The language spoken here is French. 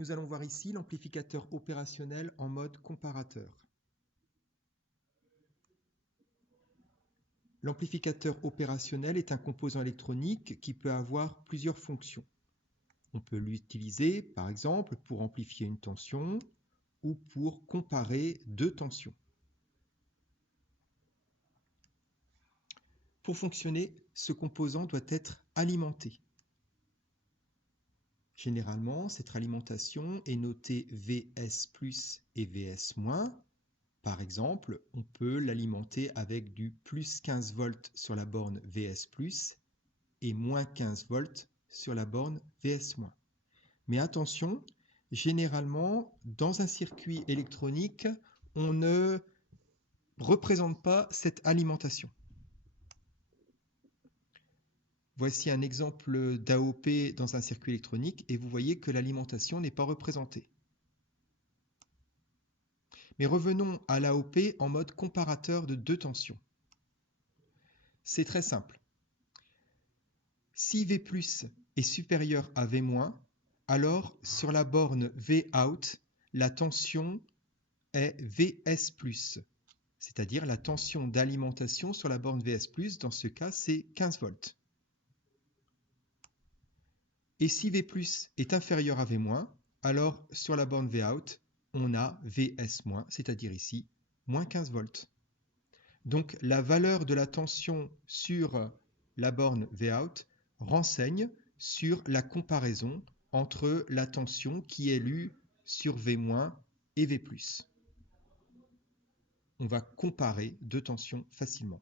Nous allons voir ici l'amplificateur opérationnel en mode comparateur. L'amplificateur opérationnel est un composant électronique qui peut avoir plusieurs fonctions. On peut l'utiliser, par exemple, pour amplifier une tension ou pour comparer deux tensions. Pour fonctionner, ce composant doit être alimenté. Généralement, cette alimentation est notée Vs+ et Vs-. Par exemple, on peut l'alimenter avec du plus 15 volts sur la borne Vs+, et moins 15 volts sur la borne Vs-. Mais attention, généralement, dans un circuit électronique, on ne représente pas cette alimentation. Voici un exemple d'AOP dans un circuit électronique et vous voyez que l'alimentation n'est pas représentée. Mais revenons à l'AOP en mode comparateur de deux tensions. C'est très simple. Si V+ est supérieur à V-, alors sur la borne Vout, la tension est Vs+, c'est-à-dire la tension d'alimentation sur la borne Vs+, dans ce cas c'est 15 volts. Et si V+ est inférieur à V-, alors sur la borne Vout, on a Vs-, c'est-à-dire ici, moins 15 volts. Donc la valeur de la tension sur la borne Vout renseigne sur la comparaison entre la tension qui est lue sur V- et V+. On va comparer deux tensions facilement.